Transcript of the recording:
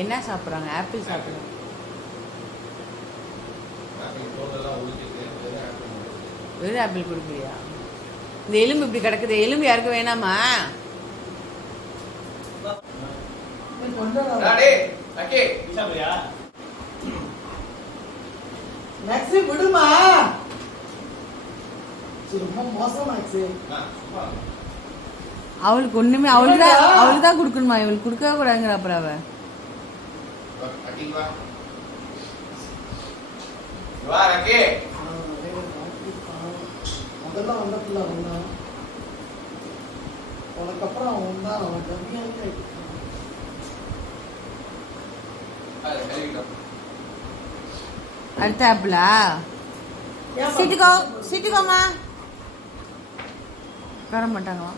என்ன சாப்பிட்றாங்க? ஆப்பிள் சாப்பிட்றாங்க. வெறும் ஆப்பிள் கொடுக்குறியா? இந்த எலும்பு இப்படி கிடக்குது. எலும்பு யாருக்கு வேணாமா? விடுமா, ரொம்ப மோசமாச்சு. அவளுக்கு ஒண்ணுமே அவளுக்கு தான் கொடுக்கணுமா? இவளுக்கு கொடுக்கவே கூடாதுங்கிற. அப்புறம் அவ முதல்ல வந்த பிள்ளை வந்தான், உனக்கு அப்புறம் அவன் தான். அவன் கம்மியாக அடுத்த ஆப்பிளா? சீட்டுக்கோமா உட்கார மாட்டாங்களா?